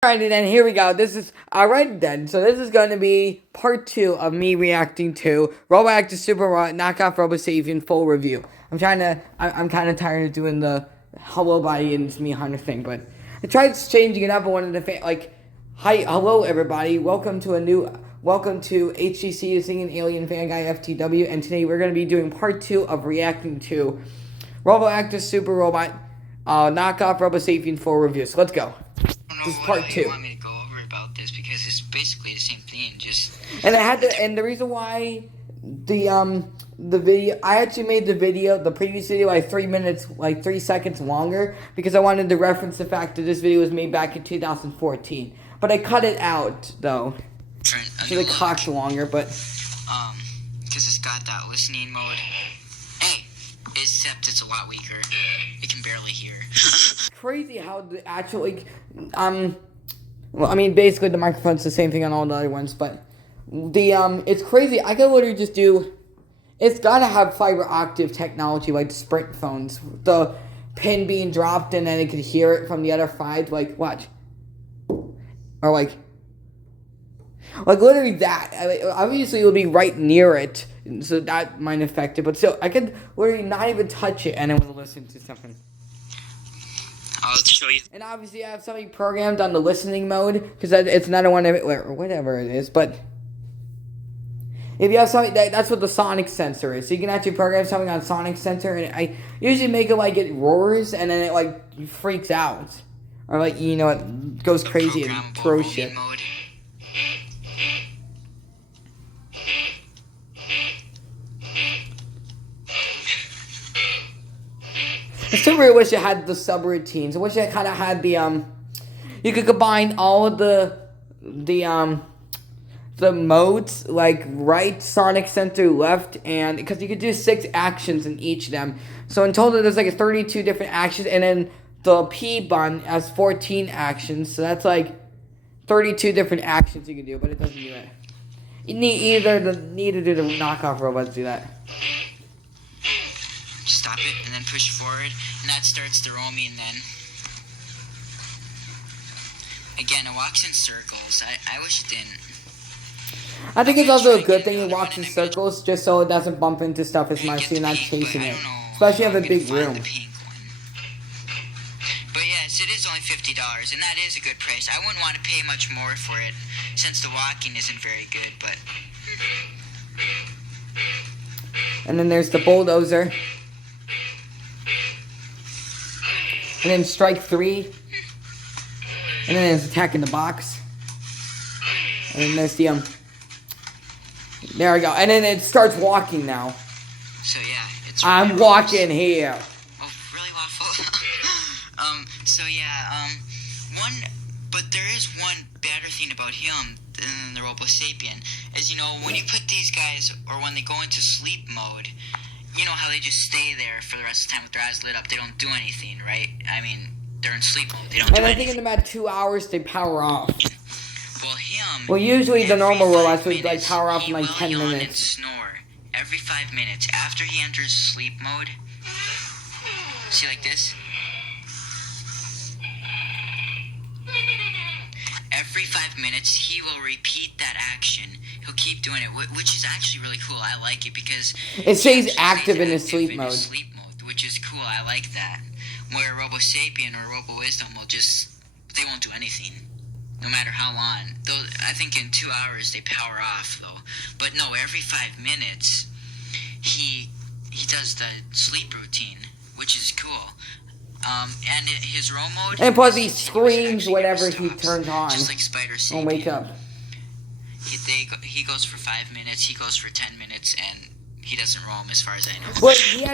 Alrighty then, here we go. This is alright then. So this is going to be part 2 of me reacting to roboactor Super knockoff robosapien full review. I'm kind of tired of doing the hello buddy and it's me Hunter thing, but I tried changing it up. I wanted to hi, hello everybody. Welcome to HGC Singing Alien Fan Guy FTW, and today we're going to be doing part 2 of reacting to roboactor Super Robot knockoff robosapien full review. So let's go. This is part 2. You want me to go over about this because it's basically the same thing. And the reason why the video, I actually made the previous video like 3 seconds longer because I wanted to reference the fact that this video was made back in 2014. But I cut it out though. So the clock's longer, but because it's got that listening mode. Hey, except it's a lot weaker. It can barely hear. Crazy how the actual well, I mean, basically the microphone's the same thing on all the other ones, but it's crazy. I can literally just do. It's gotta have fiber octave technology like Sprint phones. The pin being dropped and then it could hear it from the other side. Like watch, or like literally that. I mean, obviously, it will be right near it, so that might affect it. But still, I could literally not even touch it and it will listen to something. I'll show you. And obviously, I have something programmed on the listening mode because it's another one of it, or whatever it is. But if you have something, that's what the sonic sensor is. So you can actually program something on sonic sensor, and I usually make it like it roars and then it like freaks out, or like it goes crazy and throws shit. Mode. I still really wish it had the subroutines. I wish it kind of had the you could combine all of the modes, like right sonic sensor, left, and because you could do 6 actions in each of them. So in total, there's like 32 different actions, and then the P button has 14 actions. So that's like 32 different actions you can do, but it doesn't do that. You need to do the knockoff robots do that. Stop it and then push forward, and that starts the roaming. Then again, it walks in circles. I wish it didn't. I think it's also a good thing it walks in circles, just so it doesn't bump into stuff as much, so you're not chasing it. Especially if you have a big room. But yes, it is only $50, and that is a good price. I wouldn't want to pay much more for it, since the walking isn't very good, but... And then there's the bulldozer. And then strike 3. And then there's attack in the box. And then there's the there we go. And then it starts walking now. So yeah, it's I'm really walking here. Oh, really, Waffle? So yeah, but there is one better thing about him than the robosapien, is when you put these guys, or when they go into sleep mode, you know how they just stay there for the rest of the time with their eyes lit up. They don't do anything, right? I mean, they're in sleep mode. They don't do anything. And I think in about 2 hours they power off. Well, usually the normal robots would like power off in like 10 minutes. And snore every 5 minutes after he enters sleep mode. See, like this. Every 5 minutes, he will repeat that action. He'll keep doing it, which is actually really cool. I like it because it stays active in his sleep mode. Which is cool. I like that. Where robosapien or robowisdom they won't do anything. No matter how long. Though I think in 2 hours they power off though. But no, every 5 minutes he does the sleep routine, which is cool. And his roam mode. And plus he screams whenever he turns on. Just like Spider-Sapien. Don't wake up. He goes for 5 minutes. He goes for 10 minutes, and he doesn't roam as far as I know. Well, he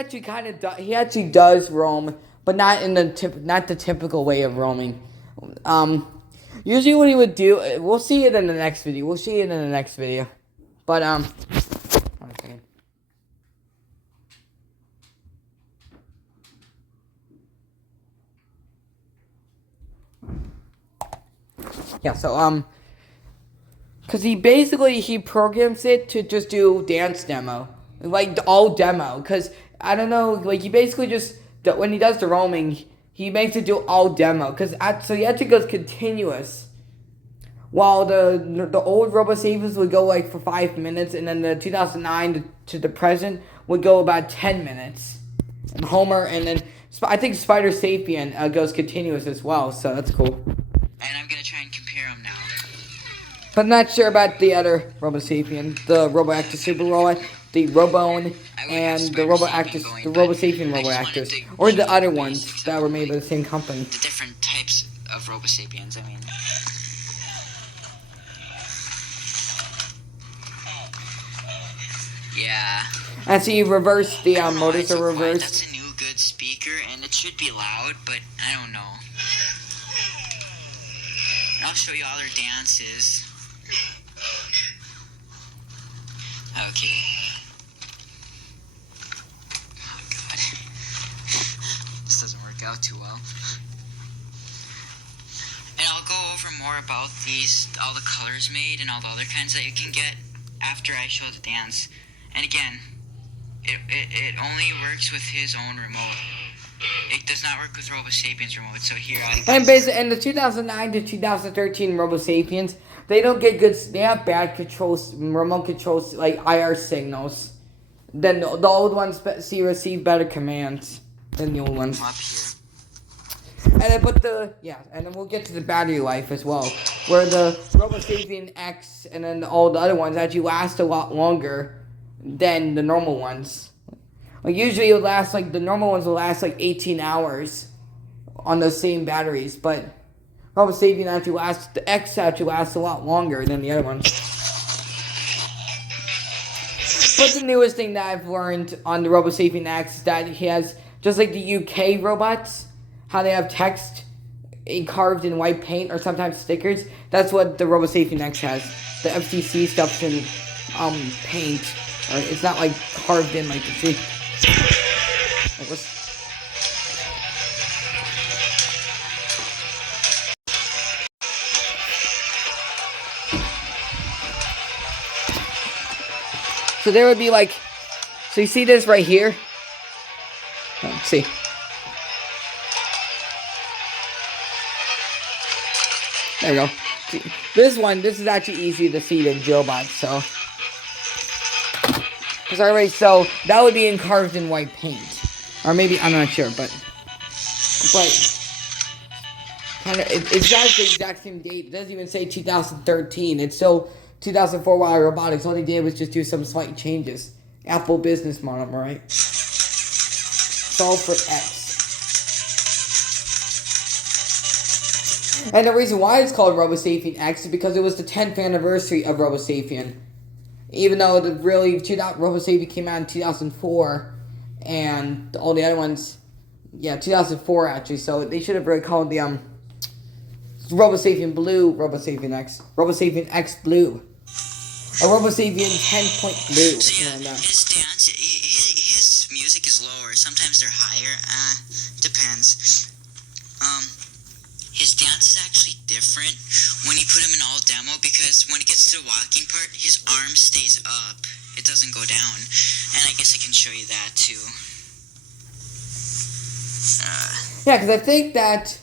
actually does roam, but not in the typical way of roaming. Usually what he would do, we'll see it in the next video. But, hold on a second. Yeah, so, because he programs it to just do dance demo. Like, all demo. Because, I don't know, like, he basically just, when he does the roaming, he makes it do all demo, because so he actually goes continuous while the old robosapiens would go like for 5 minutes, and then the 2009 to the present would go about 10 minutes. And Homer, and then I think Spider Sapien goes continuous as well, so that's cool. And I'm gonna try and compare them now. But I'm not sure about the other Robosapien, the roboactor super robot, the Robone, and the roboactors, the Robosapien roboactors, or the other ones that were made by the same company. The different types of robosapiens, I mean. Yeah. And so you reverse the motors are Quiet. reversed. That's a new good speaker, and it should be loud, but I don't know. I'll show you all their dances. Okay. Oh god. This doesn't work out too well. And I'll go over more about these, all the colors made and all the other kinds that you can get after I show the dance. And again, it only works with his own remote. It does not work with RoboSapien's remote, so here And basically, in the 2009 to 2013 RoboSapiens, they don't get good. They have bad controls, remote controls, like IR signals. Then the old ones receive better commands than the old ones. up here. And then, and then we'll get to the battery life as well, where the RoboSapien X and then all the other ones actually last a lot longer than the normal ones. Like usually, it would last like the normal ones will last like 18 hours on those same batteries, but RoboSapien the X actually lasts a lot longer than the other ones. But the newest thing that I've learned on the RoboSapien X is that he has, just like the UK robots, how they have text carved in white paint or sometimes stickers. That's what the RoboSapien X has. The FCC stuff's in paint. Or it's not like carved in like the see. So there would be like, so you see this right here? Let's see. There we go. See, this is actually easy to see than Jobot, so. So that would be carved in white paint. Or maybe, I'm not sure, but kind of, it's not the exact same date. It doesn't even say 2013. It's still 2004 Wild Robotics. All they did was just do some slight changes. Apple business model, right? Solve for X. And the reason why it's called RoboSapien X is because it was the 10th anniversary of RoboSapien. Even though RoboSapien came out in 2004, and all the other ones, 2004 actually, so they should have really called the, RoboSapien Blue, RoboSapien X, RoboSapien X Blue, or RoboSapien 10 Blue. So his dance, his music is lower, sometimes they're higher, depends. His dance is actually different when you put him in all demo, because when it gets to the walking part, his arm stays up. It doesn't go down. And I guess I can show you that too. Because I think that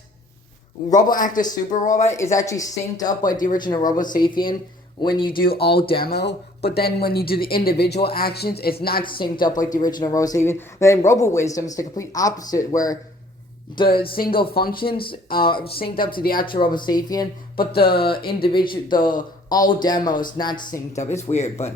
RoboActor Super Robot is actually synced up like the original RoboSapien when you do all demo, but then when you do the individual actions, it's not synced up like the original RoboSapien. But then RoboWisdom is the complete opposite, where the single functions are synced up to the actual RoboSapien, but the all demos not synced up. It's weird, but.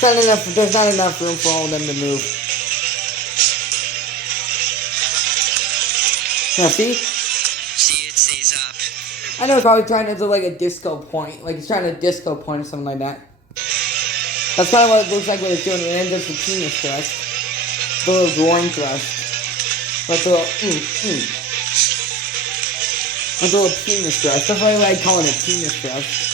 Darn it. There's not enough room for all of them to move. Now see? See, it stays up. I know it's probably trying to do like a disco point. Like it's trying to disco point or something like that. That's kind of what it looks like when it's doing it. And then just the penis thrust. The little groin thrust. Like the little, Like the little penis thrust. That's why I call it a penis thrust.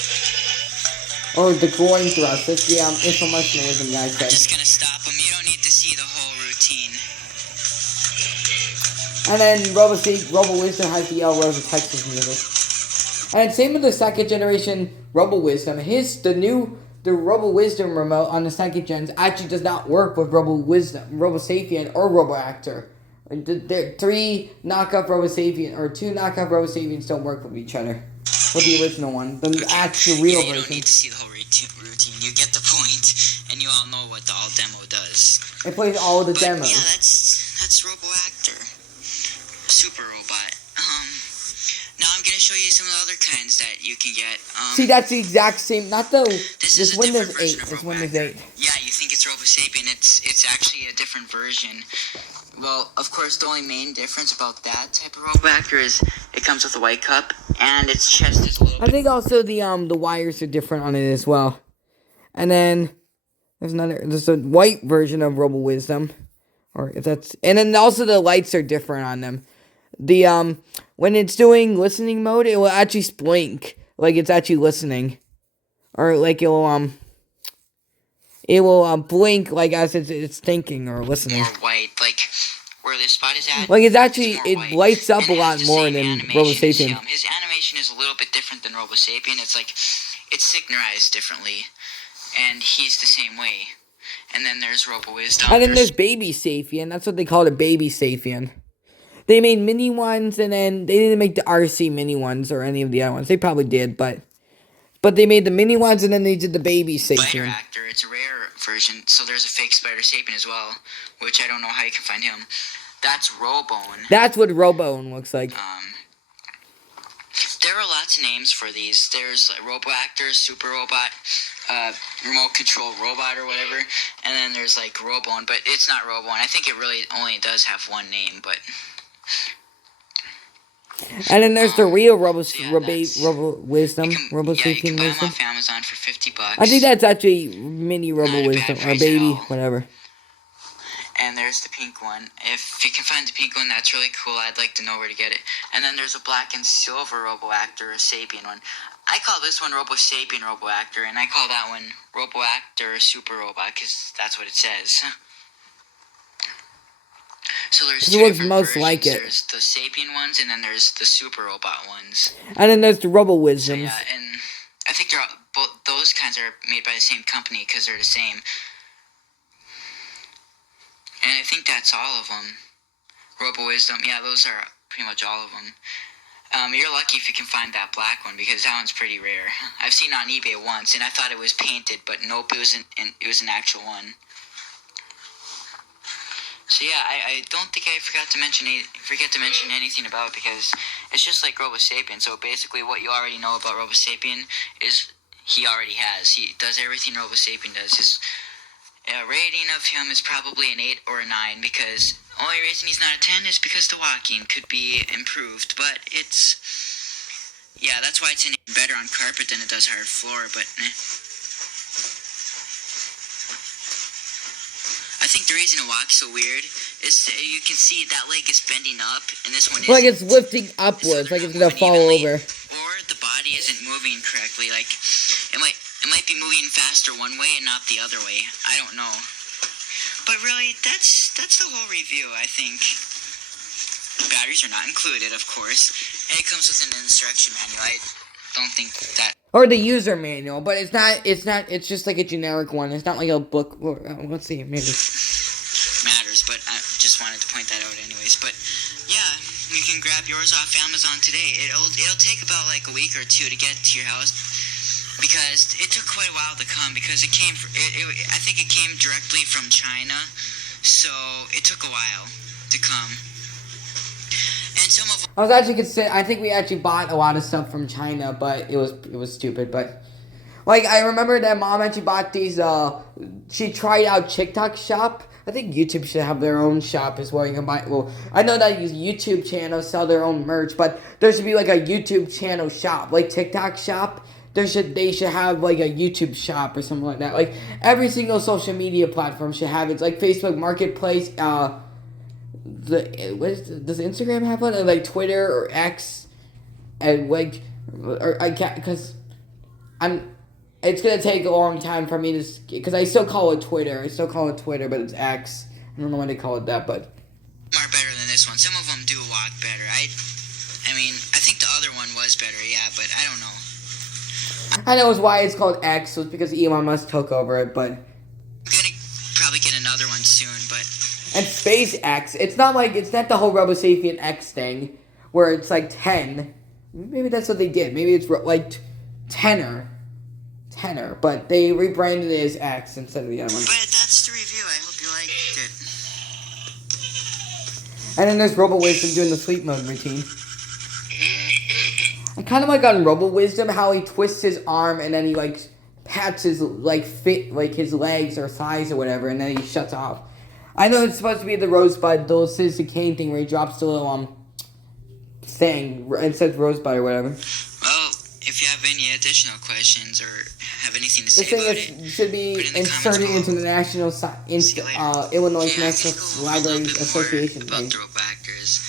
Or the groin thrust. That's the infomercialism guy said. I'm just gonna stop him. You don't need to see the whole routine. And then Robo Wisdom has the El Rosa Texas music. And same with the second generation Robo Wisdom. The Robo Wisdom remote on the second gens actually does not work with Robo Wisdom, Robo Sapien, or roboactor. The three knockoff Robo Sapien or two knockoff Robo Sapiens don't work with each other. With the original one, the actual real you version. don't need to see the whole routine. You get the point, and you all know what the all demo does. It plays all the But demos. yeah, that's roboactor, super robot. Now I'm gonna show you some of the other kinds that you can get. See, that's the exact same. Not the. This is a Windows different version 8. of It's Windows roboactor. 8. Yeah, you think it's robosapien. It's actually a different version. Well, of course, the only main difference about that type of roboactor is it comes with a white cup and its chest is a little. I think also the wires are different on it as well. And then there's a white version of Robo Wisdom, or if that's, and then also the lights are different on them. The when it's doing listening mode, it will actually blink like it's actually listening, or like it will blink like as it's thinking or listening. More white, like where this spot is at. Like it's actually more it white. lights up And a it lot has the more same than animation Robo as Sapien. him. His animation is a little bit different than robosapien. It's like it's synchronized differently, and he's the same way. And then there's Robo Wisdom. And then there's Baby Sapien. That's what they call it, Baby Sapien. They made mini ones, and then they didn't make the RC mini ones or any of the other ones. They probably did, but they made the mini ones, and then they did the Baby Spider Sapien. Actor. It's a rare version, so there's a fake Spider Sapien as well, which I don't know how you can find him. That's Robone. That's what Robone looks like. There are lots of names for these. There's like roboactor, super robot, remote control robot or whatever, and then there's like Robone, but it's not Robone. I think it really only does have one name, but. And then there's the real Robo So yeah, Wisdom, Robo yeah, you can Sapien buy them Wisdom. off Amazon for $50. I think that's actually mini Not Robo a bad Wisdom or price Baby, at all. whatever. And there's the pink one. If you can find the pink one, that's really cool. I'd like to know where to get it. And then there's a black and silver roboactor, a sapien one. I call this one robosapien roboactor, and I call that one roboactor super robot, because that's what it says. So there's It two looks different most versions. like it. There's the sapien ones, and then there's the super robot ones. And then there's the Robo So Wisdoms. yeah, and I think they're both those kinds are made by the same company because they're the same. And I think that's all of them. Robo Wisdom, yeah, those are pretty much all of them. You're lucky if you can find that black one because that one's pretty rare. I've seen it on eBay once, and I thought it was painted, but nope, it was an actual one. So yeah, I don't think I forget to mention anything about it because it's just like robosapien. So basically, what you already know about robosapien is he already has. He does everything robosapien does. His rating of him is probably an 8 or a 9 because only reason he's not a 10 is because the walking could be improved. But that's why it's better on carpet than it does hard floor. But I think the reason it walks so weird is you can see that leg is bending up, and this one is Like it's lifting upwards, so like it's gonna fall over. or the body isn't moving correctly. Like it might be moving faster one way and not the other way. I don't know. But really, that's the whole review. I think batteries are not included, of course, and it comes with an instruction manual. I don't think that. Or the user manual, but it's not. It's just like a generic one. It's not like a book. Let's see, maybe. Matters, but I just wanted to point that out anyways. But yeah, you can grab yours off Amazon today. It'll take about like a week or two to get to your house because it took quite a while to come because it came. I think it came directly from China, so it took a while to come. And some of I was actually consider. I think we actually bought a lot of stuff from China, but it was stupid. But like I remember that mom actually bought these. She tried out TikTok shop. I think YouTube should have their own shop as well. You can buy. Well, I know that YouTube channels sell their own merch, but there should be like a YouTube channel shop, like TikTok shop. They should have like a YouTube shop or something like that. Like every single social media platform should have it. It's like Facebook Marketplace. Does Instagram have one? Or like Twitter or X, and like, or I can't because it's gonna take a long time for me to because I still call it Twitter. But it's X. I don't know why they call it that, but. are better than this this one. Some of them do walk better. I mean, I think the other one was better, yeah, but I don't know. I know it's why it's called X, was because Elon Musk took over it, but... I'm gonna probably get another one soon, but... And SpaceX, it's not the whole robosapien X thing, where it's like 10. Maybe that's what they did. Maybe it's like tenor, but they rebranded it as X instead of the other one. But that's the review. I hope you liked it. And then there's RoboWisdom doing the sleep mode routine. I kind of like on RoboWisdom how he twists his arm and then he like pats his his legs or thighs or whatever, and then he shuts off. I know it's supposed to be the Rosebud, the Citizen Kane thing where he drops the little thing and says Rosebud or whatever. Well, if you have any additional questions or have anything to say This about thing it, should be inserted into the National Illinois National Library Association about thing. the roboactors.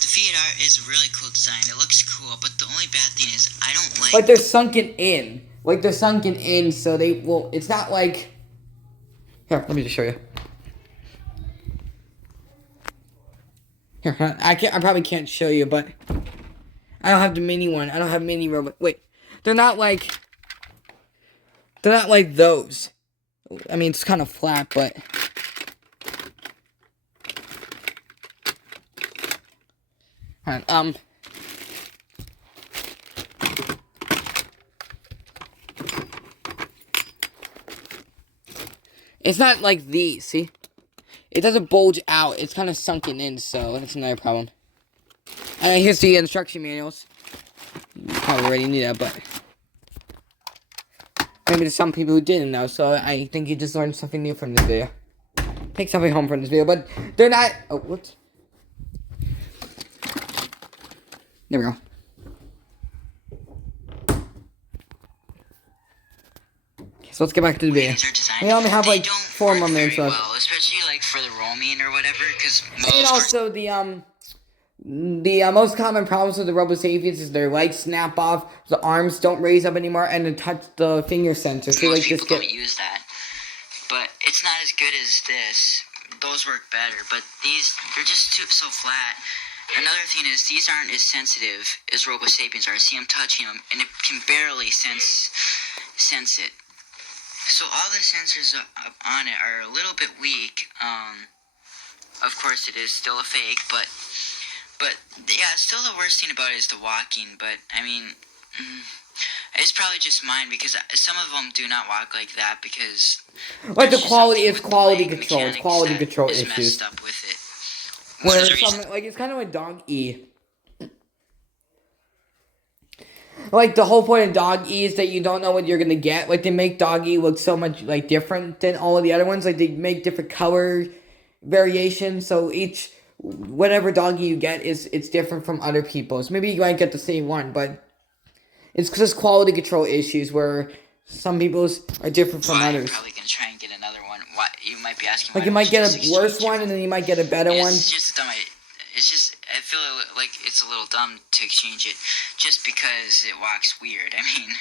The Fiat art is a really cool design. It looks cool, but the only bad thing is I don't like... Like they're sunken in. So they will... It's not like... Here, let me just show you. Here, I probably can't show you, but... I don't have the mini one. I don't have mini robot... Wait. They're not like those. I mean, it's kind of flat, but... It's not like these, see? It doesn't bulge out. It's kind of sunken in, so that's another problem. And here's the instruction manuals. You probably already knew that, but... Maybe there's some people who didn't know, so I think you just learned something new from this video. Take something home from this video, but they're not... Oh, whoops. There we go. Okay, so let's get back to the video. We only have like 4 more minutes left. Well, especially like for the roaming or whatever, because and also the most common problems with the robosapiens is their legs snap off, the arms don't raise up anymore, and the finger sensor. So most like people just get... don't use that, but it's not as good as this. Those work better, but these they're just so flat. Another thing is, these aren't as sensitive as robosapiens are. See, I'm touching them, and it can barely sense it. So all the sensors on it are a little bit weak. Of course, it is still a fake, but yeah, still the worst thing about it is the walking. But I mean, it's probably just mine because some of them do not walk like that because like the quality is quality control. It's quality control is issues. messed up with it. Where like it's kind of a dog E. Like the whole point of dog E is that you don't know what you're gonna get. Like they make dog E look so much like different than all of the other ones. Like they make different color variations. So each whatever dog E you get it's different from other people's. Maybe you might get the same one, but it's just quality control issues where some people's are different from others. I'm probably gonna try and get another one. What you might be asking? Like you might get a worse one, and then you might get a better one. It's just dumb. It's just I feel like it's a little dumb to exchange it just because it walks weird. I mean,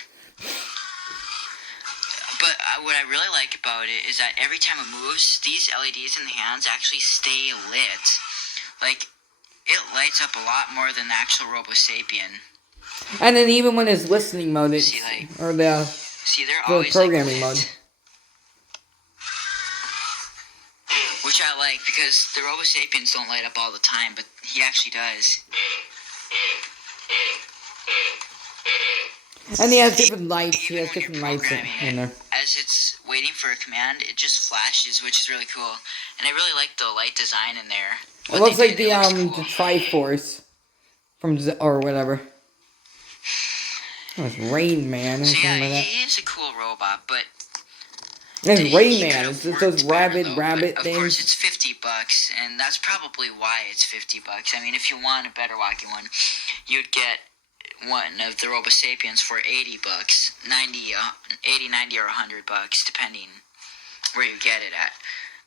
but what I really like about it is that every time it moves, these LEDs in the hands actually stay lit. Like it lights up a lot more than the actual robosapien. And then even when it's listening mode, it's, they're always programming mode. Which I like because the robosapiens don't light up all the time, but he actually does. And he has different lights. He has different lights in there. As it's waiting for a command, it just flashes, which is really cool. And I really like the light design in there. It looks like the Triforce from or whatever. Oh, it's Rain Man or something like that. He is a cool robot, but it's Rain Man. It's just those rabbit things. Of course, it's $50, and that's probably why it's $50. I mean, if you want a better walking one, you'd get one of the robosapiens for $80, 80, 90, or $100, depending where you get it at,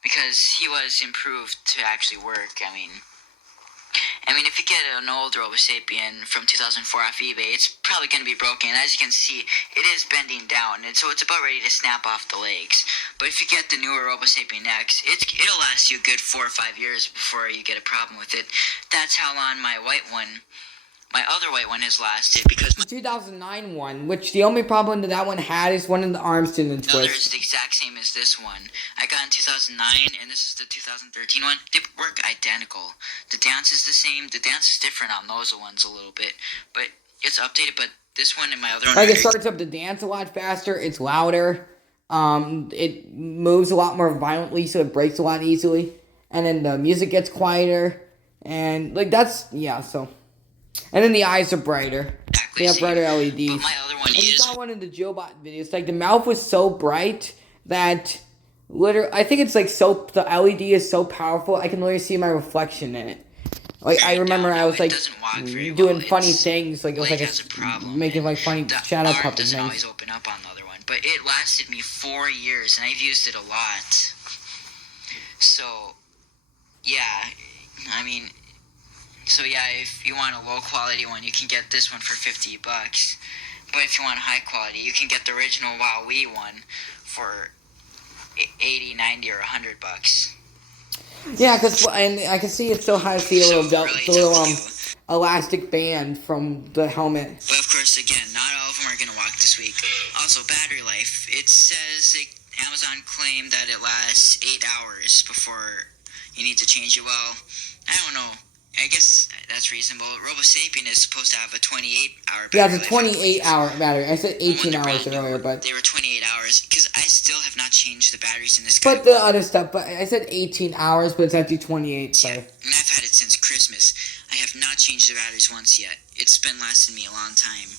because he was improved to actually work. I mean, if you get an old robosapien from 2004 off eBay, it's probably going to be broken. As you can see, it is bending down, and so it's about ready to snap off the legs. But if you get the newer robosapien X, it'll last you a good 4 or 5 years before you get a problem with it. That's how long my other white one has lasted, because The 2009 one, which the only problem that one had is one of the arms didn't the other is twist. the exact same as this one. I got in 2009, and this is the 2013 one. They work identical. The dance is the same. The dance is different on those ones a little bit, but it's updated. But this one and my other one, Like, it starts up the dance a lot faster. It's louder. It moves a lot more violently, so it breaks a lot easily. And then the music gets quieter, and like so. And then the eyes are brighter. exactly They have same. brighter LEDs. But my other one And you is saw one of the Geobot videos. Like, the mouth was so bright that literally, I think it's like the LED is so powerful. I can literally see my reflection in it. Like, I remember I was like doing funny things. Like, it was like has a problem. making like funny The shadow arm puppet doesn't things. always open up on the other one, but it lasted me 4 years, and I've used it a lot. So, yeah, I mean, if you want a low quality one, you can get this one for $50. But if you want high quality, you can get the original Wowee one for 80, 90, or $100. Yeah, and I can see it still has the So, little belt, really, the it's up little to you. elastic band from the helmet. But of course, again, not all of them are going to walk this week. Also, battery life. It says Amazon claimed that it lasts 8 hours before you need to change it. Well, I don't know. I guess that's reasonable. RoboSapien is supposed to have a 28-hour battery Yeah, it's a life, I believe. 28-hour battery. I said When 18 they're hours brand new, earlier, but they were 28 hours, because I still have not changed the batteries in this guy. but the other stuff. But I said 18 hours, but it's actually 28. So. Yeah, and I've had it since Christmas. I have not changed the batteries once yet. It's been lasting me a long time.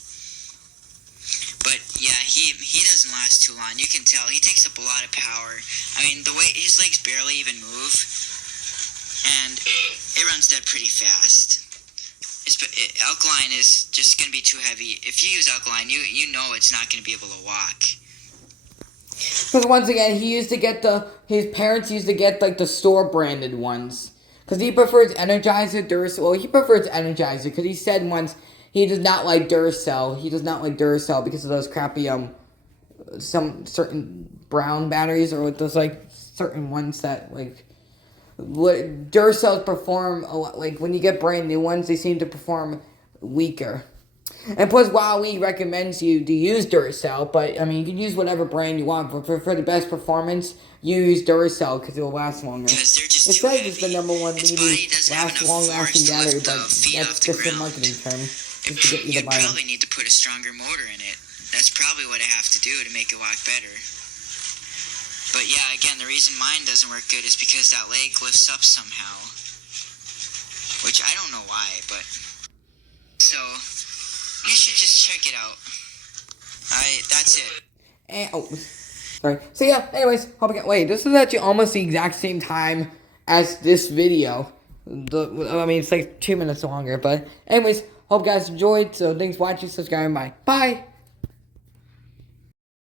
But yeah, he doesn't last too long. You can tell he takes up a lot of power. I mean, the way his legs barely even move, and it runs dead pretty fast. Alkaline is just going to be too heavy. If you use alkaline, you know it's not going to be able to walk. Because once again, his parents used to get like the store branded ones. Because he prefers Energizer, Duracell. Well, he prefers Energizer because he said once he does not like Duracell. He does not like Duracell because of those crappy some certain brown batteries, or those like certain ones that like Duracells perform a lot. Like when you get brand new ones, they seem to perform weaker. And plus, Wowee recommends you to use Duracell, but I mean, you can use whatever brand you want. But for the best performance, you use Duracell because it will last longer. Because they're just It too says heavy. it's the number one Its leading body doesn't have enough long-lasting force to battery, lift but the feet that's off the just a ground. marketing term. Just to get you to You'd buy them. probably need to put a stronger motor in it. That's probably what I have to do to make it walk better. But yeah, again, the reason mine doesn't work good is because that leg lifts up somehow. Which I don't know why, but... So, you should just check it out. That's it. And, sorry. So yeah, anyways, hope you wait, this is actually almost the exact same time as this video. I mean, it's like 2 minutes longer, but anyways, hope you guys enjoyed, so thanks for watching, subscribing, bye. Bye!